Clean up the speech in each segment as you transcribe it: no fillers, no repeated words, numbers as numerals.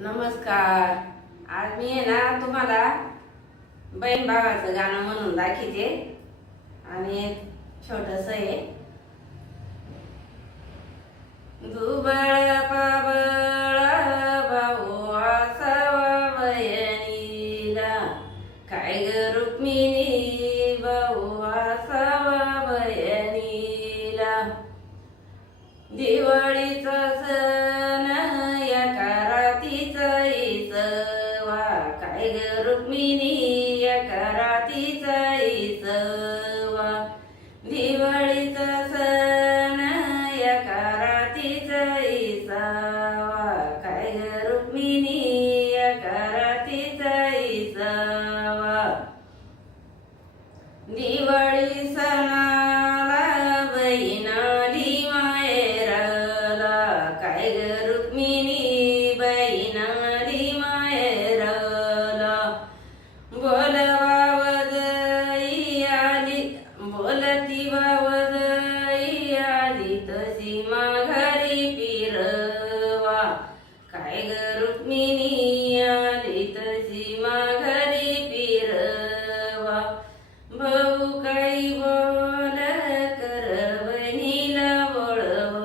नमस्कार. आज मी आहे ना तुम्हाला बहीण भावाचं गाणं म्हणून दाखवते आणि छोटस आहे. दुबळ पाबळ भाऊ असावा बहिणीला, काय ग रुक्मिणी भाऊ असावा बहिणीला. दिवाळीचा सण एका रातीचा इसवा, काय ग रुक्मिणी एका रातीचा इसवा. दिवाळीचा सण एका रातीचा इसवा, काय ग रुक्मिणी एका रातीचा इसवा. दिवाळी सणाला बहीण आली माहेरला, काय ग रुक्मिणी बहीण आली माहेरला. बोलवावदई आली, बोलती वावदई आली तशी माघारी फिरवा, काय ग रुक्मिणी आली तशी माघारी फिरवा. भाऊ काही बोल कर बहिणीला वळव,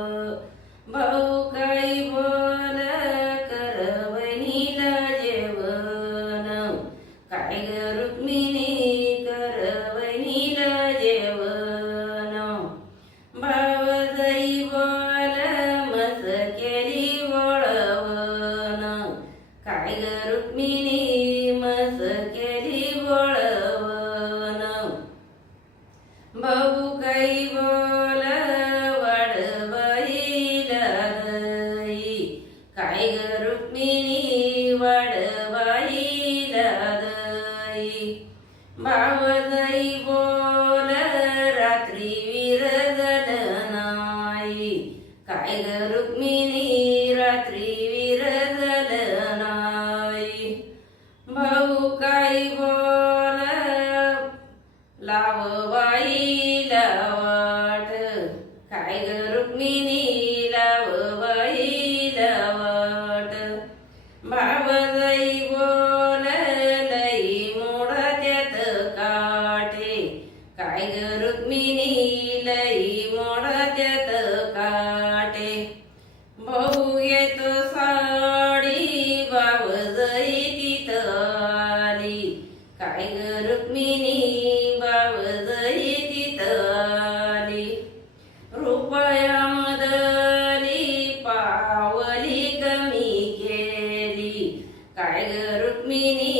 भाऊ काही बोल कर बहिणीला जेवण, काय ग रुक्मिणी कर बहिणीला जेवण. भावजाई बोल मस केली वळवण, काय ग रुक्मिणी मस केली वळवण. भाऊ काही बोल वाढबाईला दई, काय ग रुक्मिणी वाढबाईला दई. भावजाई बोल रात्री विरजल नाही, काय ग रुक्मिणी रात्री विरजल नाही. भाऊ काही बोल लावबाईला वाट, काय ग रुक्मिणी लावबाईला वाट. भावजाई बोल लई मोडत्यात काटे, काय ग रुक्मिणी लई मोडत्यात काटे. भाऊ येतो साडी भावजाई तिथं आली, काय ग रुक्मिणी भावजाई तिथं आली. रुपया मदली पावली कमी केली, काय ग रुक्मिणी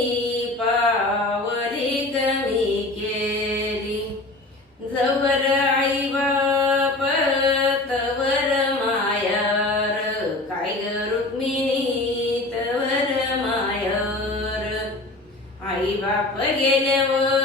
पावली कमी केली. जवर आई बाप तवर मायार, काय ग रुक्मिणी तवर मायार. आई बाप गेल्यावर